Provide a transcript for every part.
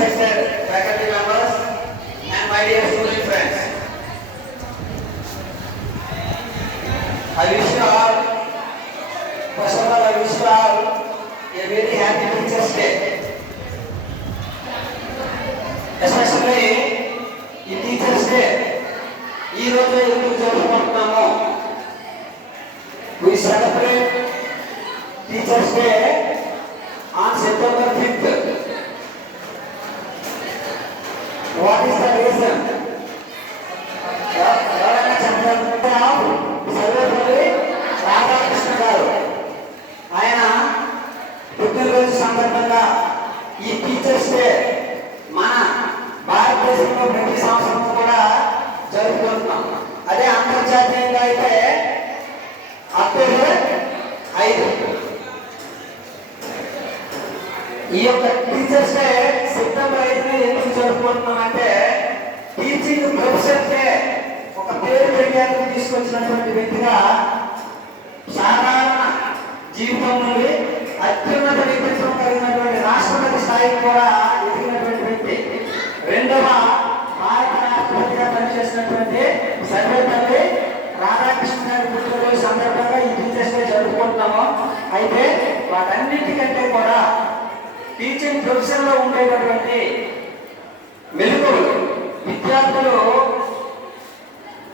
respected faculty members, and my dear student friends. I wish you all, first of all, I wish you all a very happy Teachers' Day. Especially ఈ teachers day ఈ రోజు ఎందుకు జరుపుకుంటున్నాము we celebrate teachers day on September teachers day September ఐదున ఎందుకు అంటే teaching professor ఒక పేరు ప్రఖ్యాతిని తీసుకొచ్చినటువంటి వ్యక్తిగా సాధారణ జీవితం నుండి అత్యున్నత వ్యక్తిత్వం కలిగినటువంటి రాష్ట్రపతి స్థాయికి కూడా ఎదిగినటువంటి వ్యక్తి. రెండవ భారత రాష్ట్రపతిగా పనిచేసినటువంటి సర్వేపల్లి రాధాకృష్ణ గారి పుట్టినరోజు సందర్భంగా ఈ టీచర్స్ డే జరుపుకుంటున్నాము అయితే వాటన్నిటికంటే కూడా టీచింగ్ ప్రొఫెషన్లో ఉండేటటువంటి మెలకువలు విద్యార్థులు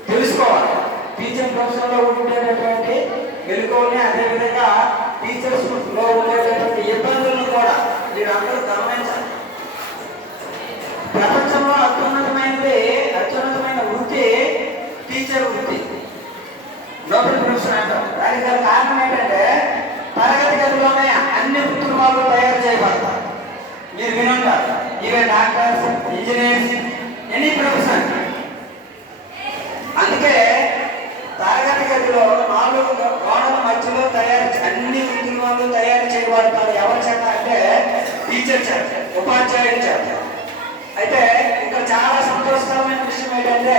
తెలుసుకోవాలి. టీచింగ్ ప్రొఫెషన్లో ఉండేటటువంటి మెలకువల్ని అదేవిధంగా టీచర్స్లో ఉండేటటువంటి ఇబ్బందులను కూడా మీరు అందరూ గమనించాలి. ప్రపంచంలో అత్యున్నతమైనది అత్యున్నతమైన వృత్తి టీచర్ వృత్తి. నోబెల్ ప్రొఫెషన్ అంటారు. దానికి గల కారణం ఏంటంటే తరగతి గదిలోనే అన్ని వృత్తుల వాళ్ళు తయారు చేయబడతారు మీరు వినుంటారు ఇవే డాక్టర్స్ ఇంజనీర్స్ ఎనీ ప్రొఫెషన్ అందుకే తరగతి గదిలో నాలుగు గోడల మధ్యలో తయారు చే- అన్ని వృత్తుల వాళ్ళు తయారు చేయబడతారు. ఎవరి చేత అంటే టీచర్ చేత ఉపాధ్యాయుడి చేత. అయితే ఇక్కడ చాలా సంతోషకరమైన విషయం ఏంటంటే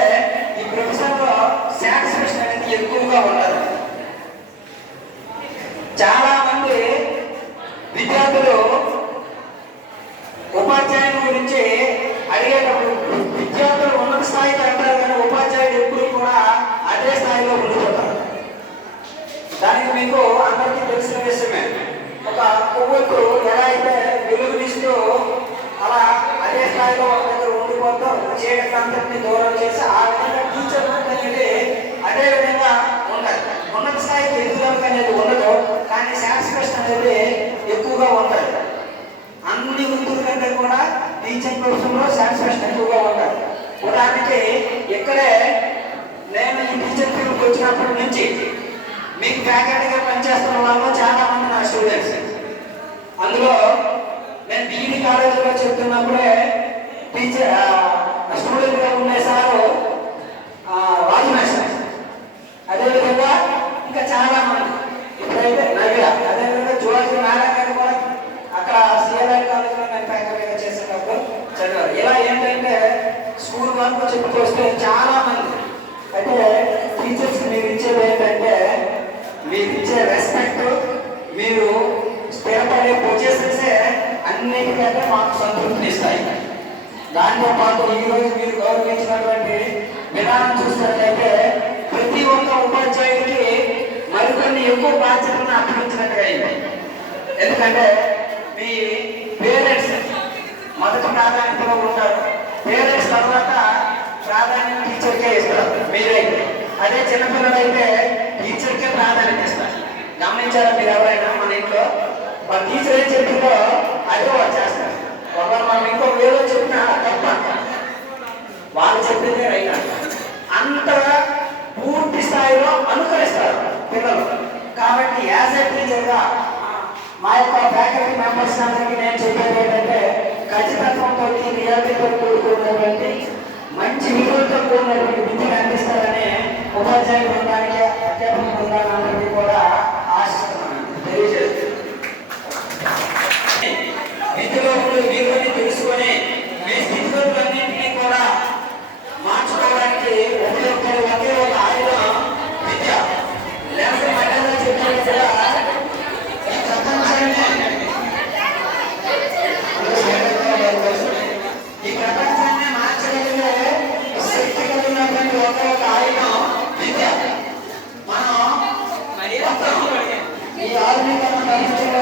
ఈ ప్రొఫెషన్లో సాటిస్ఫాక్షన్ అనేది ఎక్కువగా ఉండదు చాలా మంది విద్యార్థులు ఉపాధ్యాయుని గురించి అడిగేటప్పుడు విద్యార్థులు ఉన్నత స్థాయికి అంటారు కానీ ఉపాధ్యాయుడు ఎప్పుడు కూడా అదే స్థాయిలో ఉండిపోతారు. దానికి మీకు అందరికీ తెలిసిన విషయమే ఒక కొవ్వొత్తు ఎలా అయితే వెలుగునిస్తూ అలా అదే స్థాయిలో ఒక దగ్గర ఉండిపోతాం చీకటి అంతటిని దూరం చేసి ఆ విధంగా టీచర్ వృత్తి అనేది అదే విధంగా ఉండదు ఉన్నత స్థాయికి ఎదుగుదలకు అనేది ఉండదు కానీ సాటిస్ఫాక్షన్ అనేది ఎక్కువగా ఉంటుంది అన్ని వృత్తుల కంటే కూడా టీచింగ్ సాటిస్ఫాక్షన్ ఎక్కువగా ఉంటారు ఉదాహరణకి ఇక్కడే నేను ఈ టీచర్ ఫీల్డ్కి వచ్చినప్పటి నుంచి మీకు ఫ్యాకల్టీగా పనిచేస్తున్న వాళ్ళు చాలా మంది నా స్టూడెంట్స్ అందులో నేను బీఈడి కాలేజీలో చెప్తున్నప్పుడే టీచర్ స్టూడెంట్గా ఉండే సారు రాజమేశ్వర్ అదేవిధంగా ఇంకా చాలా మంది ఇప్పుడైతే నవ్య అదేవిధంగా జువాజీ నారాయణ గారు కూడా అక్కడ సిఎల్ఐ కాలేజీలో నేను ఫ్యాకల్టీగా చేసేటప్పుడు చదివారు ఇలా ఏంటంటే స్కూల్ వరకు చెప్పుకొస్తే చాలా మంది. అంటే టీచర్స్ మీరు ఇచ్చేది ఏంటంటే మీరు ఇచ్చే రెస్పెక్ట్ మీరు స్థిరపడే పొజిషన్సే అన్నిటికంటే మాకు సంతృప్తిని ఇస్తాయి దాంతో పాటు ఈ రోజు మీరు గౌరవించినటువంటి విధానం చూసినట్లయితే ప్రతి ఒక్క ఉపాధ్యాయుడికి మరికొన్ని ఎక్కువ బాధ్యతలను అప్పగించినట్టుగా అయింది. ఎందుకంటే మీ పేరెంట్స్ మొదటి ప్రాధాన్యతలో ఉంటారు. పేరెంట్స్ తర్వాత ప్రాధాన్యత టీచర్కే ఇస్తారు. మీరైతే అదే చిన్నపిల్లలైతే టీచర్కే ప్రాధాన్యత ఇస్తారు. గమనించారా మీరు ఎవరైనా మన ఇంట్లో? మన టీచర్ ఏం చెప్పిందో అదే వాళ్ళు చేస్తారు. ఒకవేళ మనం ఇంకో వేలో చెప్పినా తప్ప వాళ్ళు చెప్పిందే రైట్ అంటారు పూర్తి స్థాయిలో అనుకరిస్తారు పిల్లలు. కాబట్టి యాజ్ ఎ టీచర్గా మా యొక్క ఫ్యాకల్టీ మెంబర్స్ అందరికీ నేను చెప్పేది ఏంటంటే ఖచ్చితత్వంతో రియాలిటీతో కూడుకున్నటువంటి ఈ ఆధునికరణ పరిస్థితుల్లో